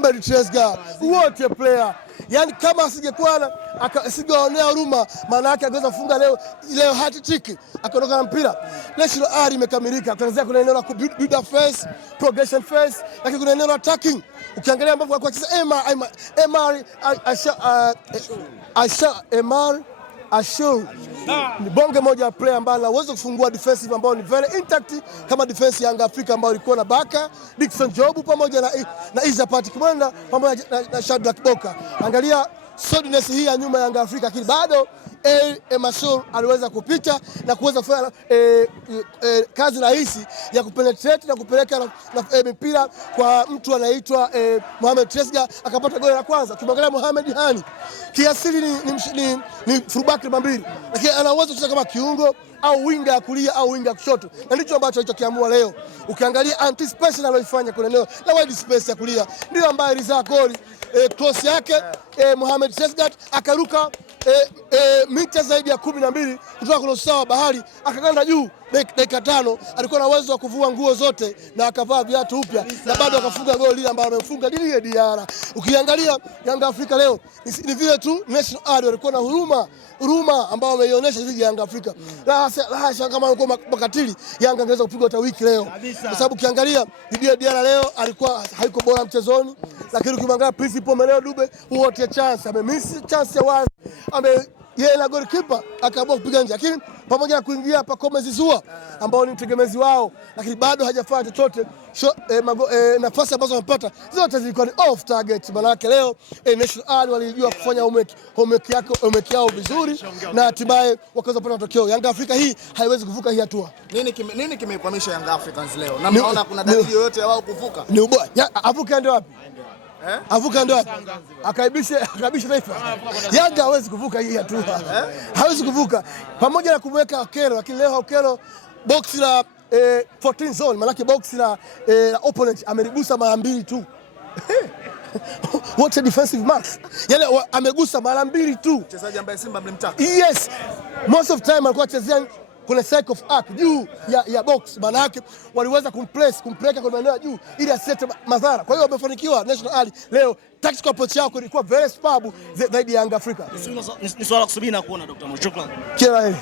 Mohamed Trezeguet, what a player. Yani kama asigeonea huruma, maana yake angeweza kufunga leo hat-trick, akaondoka na mpira. National Ali imekamilika. Tunaanza kuna eneo la build up phase, progression phase, lakini kuna eneo la attacking. Ukiangalia ambavyo kwa sasa Ashur ni bonge moja ya player ambaye anaweza kufungua defensive ambao ni very intact kama defense ya Yanga Afrika ambao ilikuwa na Baka, Dickson Job pamoja na Isa Patrick Mwenda pamoja na Shadrack Boka. Angalia solidness hii ya nyuma ya Yanga Afrika, lakini bado Masur aliweza kupita na kuweza kufanya kazi rahisi ya kupenetrate na kupeleka mpira kwa mtu anaitwa Mohamed Trezeguet, akapata goli la kwanza. Ukimwangalia Mohamed Hani kiasili ni fullback namba 2, lakini ana uwezo kucheza kama kiungo au winga ya kulia au winga ya kushoto, na ndicho ambacho alichokiamua leo. Ukiangalia anticipation aliyoifanya kwenye eneo la wide space ya kulia ndio ambaye alizaa goli. Cross yake Mohamed Trezeguet akaruka mita zaidi ya 12 kutoka kwenye usawa wa bahari, akaganda juu. Dakika 5 alikuwa na uwezo wa kuvua nguo zote na akavaa viatu upya na bado akafunga goli lile ambalo amefunga Didie Diara. Ukiangalia Yanga Afrika leo ni vile tu National Adi walikuwa na huruma ambao wameionyesha dhidi ya Yanga Afrika. La kama walikuwa makatili, Yanga angeweza kupigwa hata wiki leo, kwa sababu ukiangalia Didie Diara leo alikuwa haiko bora mchezoni, lakini ukimwangalia Principal Meleo Dube wote chance amemiss chance ya wazi, yeye na goalkeeper akaamua kupiga nje, lakini pamoja na kuingia hapa Gomez Zouzoua ambao ni mtegemezi wao, lakini bado hajafanya chochote. Nafasi ambazo wamepata zote zilikuwa ni off target. Maana yake leo National Adi walijua kufanya homework yao vizuri na hatimaye wakaweza kupata matokeo. Yanga Afrika hii haiwezi kuvuka hii hatua. Nini kimekwamisha Yanga Africans leo? Na mnaona kuna dalili yoyote ya wao kuvuka? Ni ubora. Avuka ndio wapi? Avuka ndio akaibisha taifa. Yanga hawezi kuvuka hii hatua. Hawezi kuvuka. Pamoja na kumweka Okelo, lakini leo Okelo box la 14 zone, maana box la opponent ameligusa mara 2 tu. What a defensive marks. Yale amegusa mara 2 tu. Mchezaji ambaye Simba mlimtaka. Yes. Most of time alikuwa anachezea kuna cycle of arc juu ya box, maana yake waliweza kumpeleka kwa maeneo ya juu ili asete madhara. Kwa hiyo wamefanikiwa National Ali leo. Tactical approach yao ilikuwa very superb zaidi ya Yanga Afrika. Ni swala kusubiri na kuona Dr. Mo. Shukrani. Kila heri.